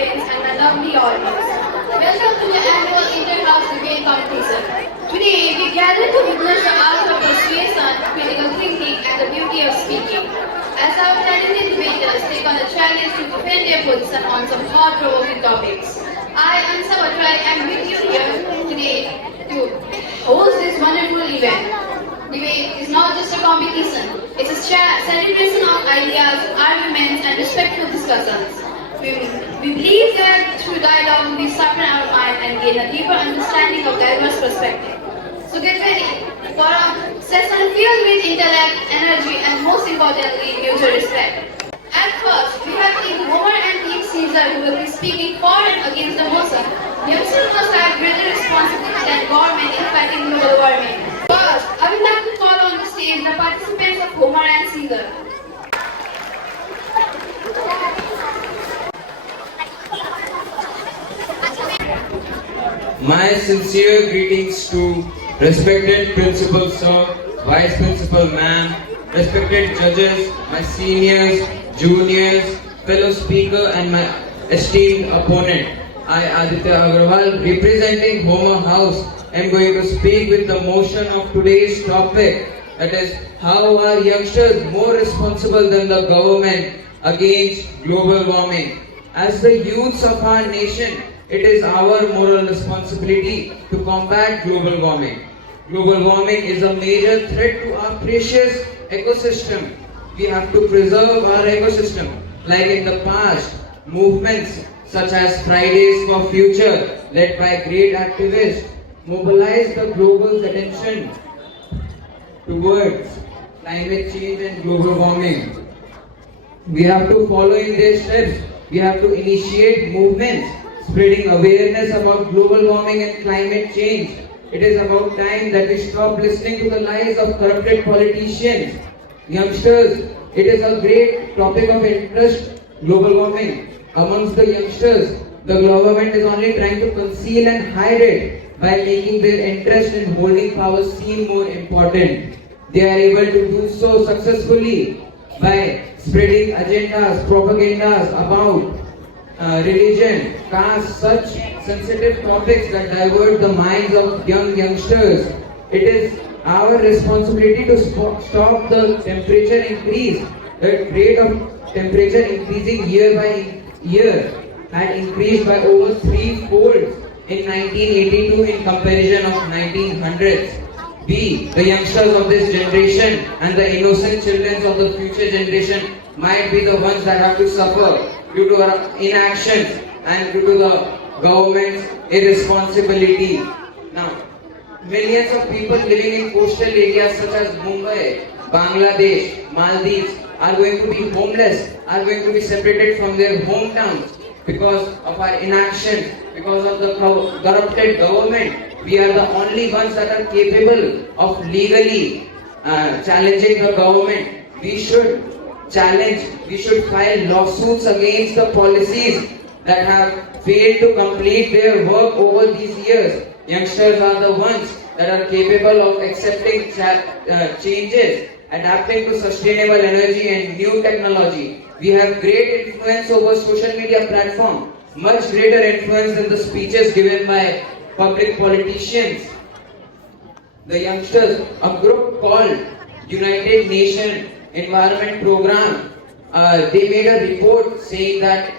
participants, and my lovely audience. Welcome to the annual Inter-House Debate Competition. Today, we gather to witness the art of persuasion, critical thinking, and the beauty of speaking. As our talented debaters take on the challenge to defend their position on some thought-provoking topics. I, Ansa Batrai, am with you here today to host this wonderful event. Debate is not just a competition, it's a celebration of ideas, arguments, and respectful discussions. We believe that through dialogue we sharpen our mind and gain a deeper understanding of diverse perspectives. So get ready for a session filled with intellect, energy, and most importantly, mutual respect. At first, we have Team Homer and Team Caesar who will be speaking for and against the motion. Youngsters must have greater responsibility than government in fighting global warming. First, I would like to call on the stage the participants of Homer and Caesar. My sincere greetings to respected Principal Sir, Vice Principal Ma'am, respected judges, my seniors, juniors, fellow speaker and my esteemed opponent. I, Aditya Agarwal, representing Homer House, am going to speak with the motion of today's topic, that is, how are youngsters more responsible than the government against global warming? As the youths of our nation, it is our moral responsibility to combat global warming. Global warming is a major threat to our precious ecosystem. We have to preserve our ecosystem. Like in the past, movements such as Fridays for Future, led by great activists, mobilized the global's attention towards climate change and global warming. We have to follow in their steps. We have to initiate movements spreading awareness about global warming and climate change. It is about time that we stop listening to the lies of corrupted politicians. Youngsters, it is a great topic of interest, global warming. Amongst the youngsters, the government is only trying to conceal and hide it by making their interest in holding power seem more important. They are able to do so successfully by spreading agendas, propagandas about religion, caste, such sensitive topics that divert the minds of youngsters. It is our responsibility to stop the temperature increase. The rate of temperature increasing year by year had increased by over 3-fold in 1982 in comparison of 1900s. We, the youngsters of this generation and the innocent children of the future generation might be the ones that have to suffer due to our inactions and due to the government's irresponsibility. Now, millions of people living in coastal areas such as Mumbai, Bangladesh, Maldives are going to be homeless, are going to be separated from their hometowns because of our inaction, because of the corrupted government. We are the only ones that are capable of legally challenging the government. We should challenge, we should file lawsuits against the policies that have failed to complete their work over these years. Youngsters are the ones that are capable of accepting changes, adapting to sustainable energy and new technology. We have great influence over social media platform, much greater influence than the speeches given by public politicians. The youngsters, a group called United Nations Environment Program, they made a report saying that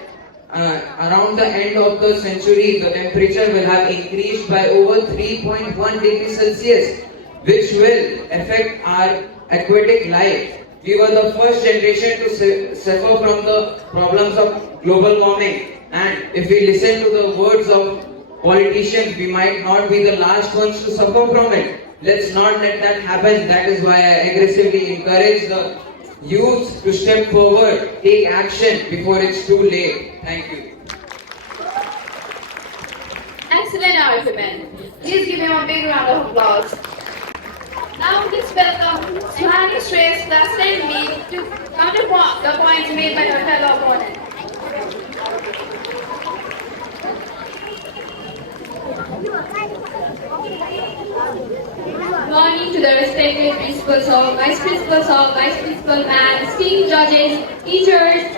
around the end of the century, the temperature will have increased by over 3.1 degrees Celsius, which will affect our aquatic life. We were the first generation to suffer from the problems of global warming, and if we listen to the words of politicians, we might not be the last ones to suffer from it. Let's not let that happen. That is why I aggressively encourage the youth to step forward, take action before it's too late. Thank you. Excellent argument. Please give him a big round of applause. Now please welcome Suhani Shrestha, the assembly, to counter the points made by her fellow opponent. Morning to the respected principals of vice principal man, esteemed judges, teachers,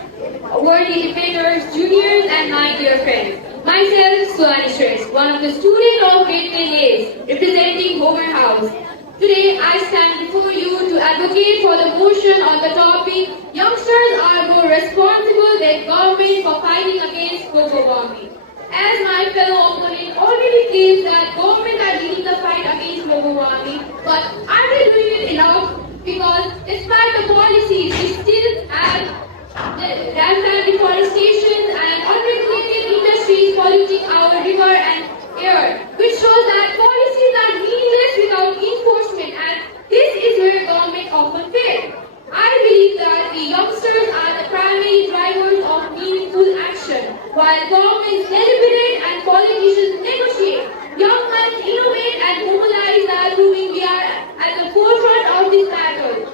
worthy debaters, juniors, and my dear friends. Myself, Suhani Shrestha, one of the students of Brightland A's, representing Homer House. Today, I stand before you to advocate for the motion on the topic, youngsters are more responsible than government for fighting against global warming. As my fellow opponent already claims that government are leading the fight against global warming, but are they doing it enough? Because despite the policies, we still have rampant deforestation and unregulated industries polluting our river and air, which shows that policies are meaningless without enforcement, and this is where government often fails. I believe that the youngsters are the primary drivers of meaningful action, while governments deliberate and politicians negotiate. Young minds innovate and mobilize, that proving we are at the forefront of this battle.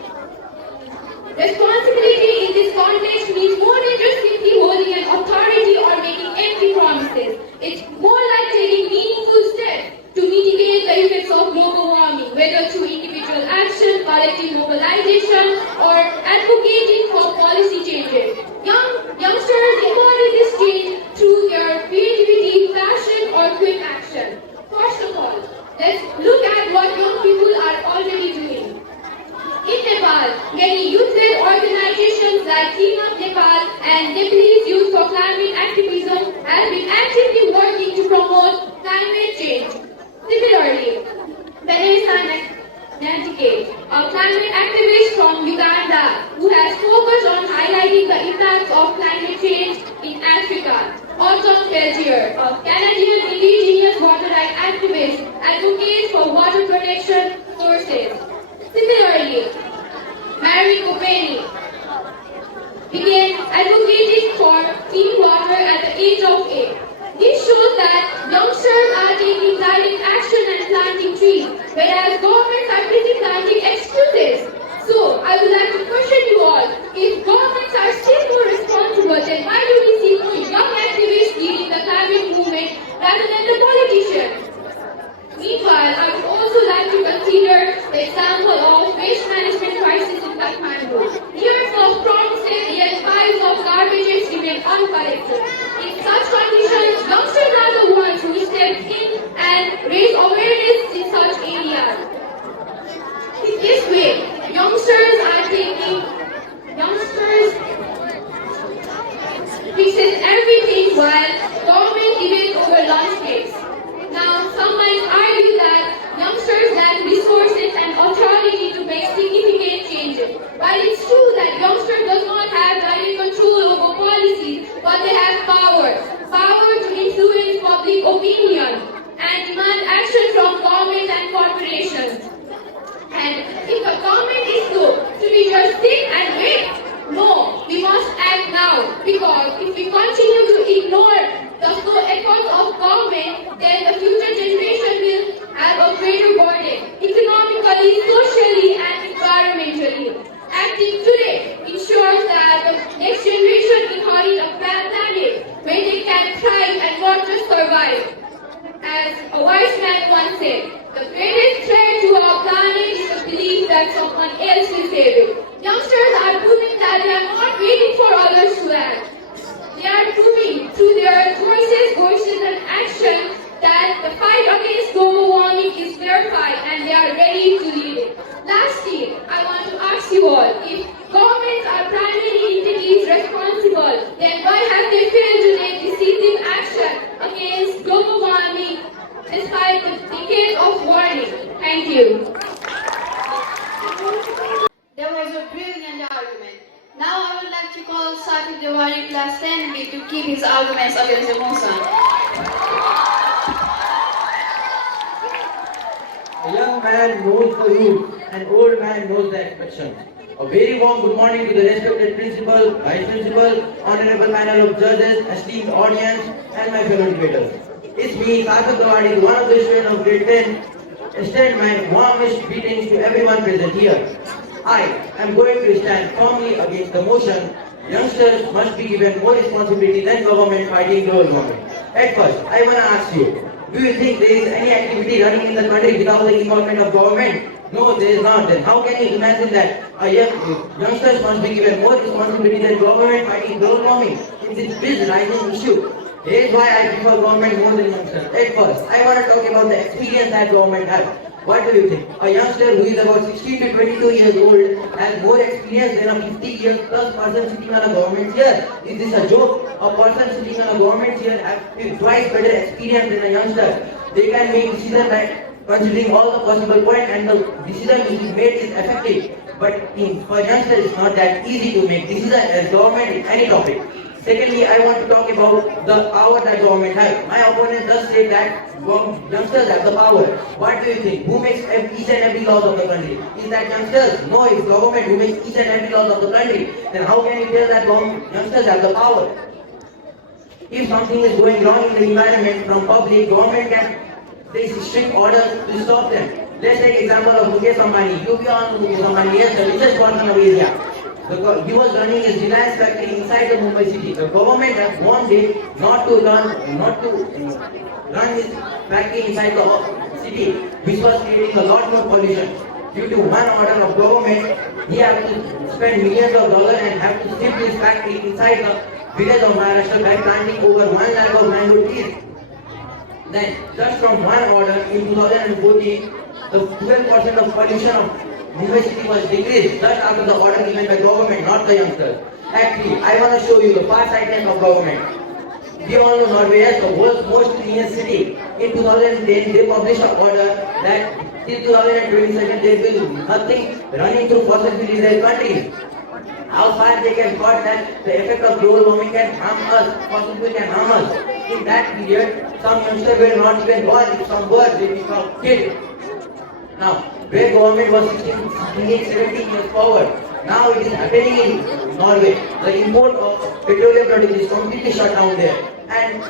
Responsibility in this context means more than just simply holding an authority or making empty promises. It's more like taking meaningful steps to mitigate the effects of global warming, whether through individual action, collective mobilization, or advocating for policy changes. Youngsters embody this change through their creativity, passion, or quick action. First of all, let's look at what young people are already doing. In Nepal, many youth-led organizations like Clean Up Nepal and Nepalese Youth for Climate Activism have been actively working to promote climate change. Similarly, Vanessa Nanticate, a climate activist from Uganda who has focused on highlighting the impacts of climate change in Africa. Autumn Peltier, a Canadian indigenous water rights activist, advocates for water protection sources. Similarly, Mary Copeni began advocating for clean water at the age of 8. This shows that youngsters are taking direct action and planting trees, whereas governments are busy planting excuses. So, I would like to question you all, if governments are still more responsible, then why do we see more young activists leading the climate movement rather than the politicians? Meanwhile, I would also like to consider the example of waste management crisis in Kathmandu. Years of promises, yet piles of garbages remain uncollected. In such conditions, youngsters are the ones who step in and raise awareness in such areas. In this way, youngsters fixes everything while government debates over lunch breaks. Now, some might argue that youngsters lack resources and authority to make significant changes. While it's true that youngsters does not have direct control over policies, but they have power to influence public opinion and demand action from government and corporations. And if the government is slow, should we just sit and wait? No, we must act now, because if we continue to ignore the slow efforts of government, then the future generation will have a greater burden, economically, socially, and environmentally. Acting today ensures that the next generation inherits a planet where they can thrive and not just survive. As a wise man once said, the greatest threat to our planet is the belief that someone else will save it. Youngsters are proving that they are not waiting for others to act. They are proving through their voices and action that the fight against global warming is their fight and they are ready to lead it. Lastly, I want to ask you all, if governments are primary entities responsible, then why have they failed to take decisive action against global warming despite the decades of warning? Thank you. There was a brilliant argument. Now I would like to call Satif Diwali class 10B to keep his arguments against the motion. A young man knows the rules, an old man knows the expression. A very warm good morning to the respected principal, vice principal, honorable panel of judges, esteemed audience, and my fellow debaters. It's me, Satif Diwali, one of the students of grade 10. Extend my warmest greetings to everyone present here. I am going to stand firmly against the motion, youngsters must be given more responsibility than government fighting global warming. At first, I want to ask you, do you think there is any activity running in the country without the involvement of government? No, there is not. Then how can you imagine that youngsters must be given more responsibility than government fighting global warming? It's a big rising issue. Here's why I prefer government more than youngsters. At first, I want to talk about the experience that government has. What do you think? A youngster who is about 16 to 22 years old has more experience than a 50 years plus person sitting on a government chair. Is this a joke? A person sitting on a government chair has twice better experience than a youngster. They can make decisions right considering all the possible points, and the decision which is made is effective. But for youngsters, it's not that easy to make decisions as government in any topic. Secondly, I want to talk about the power that government has. My opponent does say that youngsters have the power. What do you think? Who makes each and every laws of the country? Is that youngsters? No, it's government who makes each and every laws of the country. Then how can you tell that youngsters have the power? If something is going wrong in the environment from public, government can place strict orders to stop them. Let's take example of Mukesh Ambani. You be on Mukesh Ambani, yes, the richest person of Asia. He was running his Reliance factory inside the Mumbai city. The government has warned him not to run his factory inside the city, which was creating a lot more pollution. Due to one order of government, he had to spend millions of dollars and have to shift his factory inside the village of Maharashtra by planting over 1 lakh of mango trees. Then, just from one order in 2014, the 12% of pollution of Mumbai city was decreased just after the order given by government, not the youngsters. Actually, I want to show you the far-sightedness of government. We all know Norway as the world's most cleanest city. In 2010, they published an order that till 2027 there will be nothing running through fossil fuels in their country. How far they can cut that the effect of global warming can harm us, fossil fuel can harm us. In that period, some youngsters were not even born. If some were, they become killed. Now, where government was 17 years forward, now it is happening in Norway. The import of petroleum products is completely shut down there, and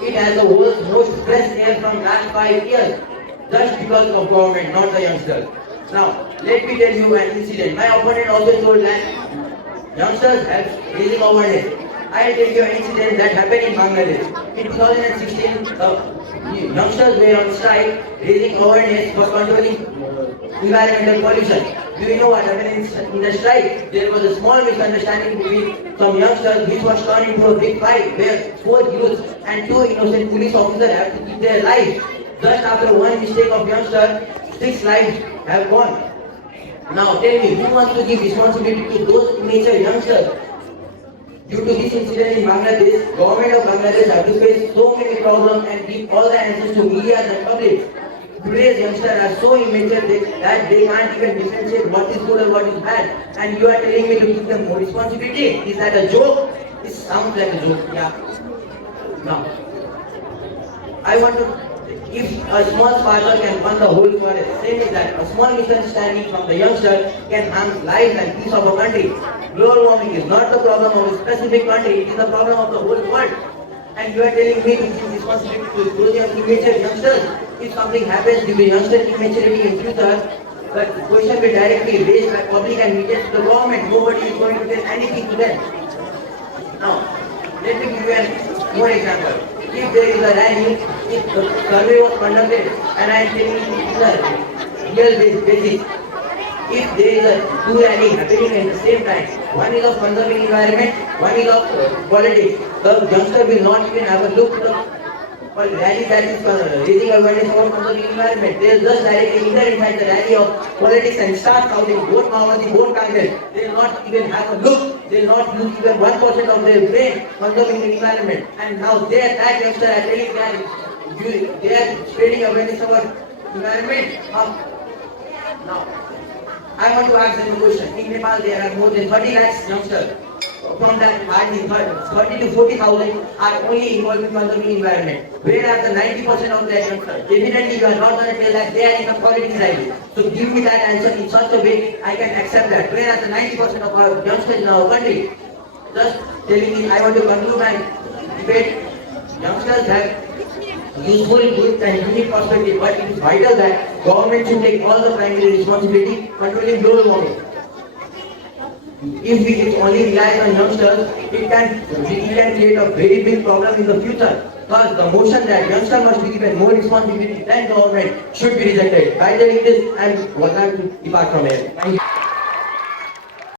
it has the world's most fresh air from last 5 years, just because of government, not the youngsters. Now, let me tell you an incident. My opponent also told that youngsters have raising awareness. I'll tell you an incident that happened in Bangladesh. In 2016, youngsters were on strike raising awareness for controlling environmental pollution. Do you know what happened in the strike? There was a small misunderstanding between some youngsters which was turned into a big fight where 4 youths and 2 innocent police officers have to keep their lives. Just after one mistake of youngsters, 6 lives have gone. Now tell me, who wants to give responsibility to those immature youngsters? Due to this incident in Bangladesh, government of Bangladesh have to face so many problems and give all the answers to media and public. Today's youngsters are so immature that they can't even differentiate what is good and what is bad. And you are telling me to give them more responsibility? Is that a joke? This sounds like a joke, yeah. Now, I want to, if a small sparkle can burn the whole forest, same is that a small misunderstanding from the youngster can harm lives and peace of a country. Global warming is not the problem of a specific country, it is the problem of the whole world. And you are telling me to give responsibility to those immature youngsters. If something happens due to youngster immaturity in future, the question will directly be raised by public and media to the government. Nobody is going to tell anything to them. Now, let me give you one more example. If there is a rally, if the survey was conducted, and I am telling you this is a real basis. If there is a 2 rally happening at the same time, one is of conserving environment, one is of politics, the youngster will not even have a look to the rally that is raising awareness about conserving environment. They will just directly enter inside the rally of politics and start shouting, vote Maoisti, vote Congress. They will not even have a look. They will not use even 1% of their brain conserving the environment. And now that youngster are telling that they are spreading awareness about environment. Now, I want to ask them a question. In Nepal, there are more than 30 lakhs youngsters. From that, hardly 30 to 40,000 are only involved in conserving environment. Whereas the 90% of their youngsters, definitely you are not going to tell that they are in the politics side. So give me that answer in such a way I can accept that. Whereas the 90% of our youngsters in our country, just telling me, I want to conclude my debate. Youngsters have useful, good and unique perspective, but it is vital that government should take all the primary responsibility controlling global warming. If it only relies on youngsters, it can create a very big problem in the future. Thus, the motion that youngster must be given more responsibility than government should be rejected. By telling this, I would like to depart from here. Thank you.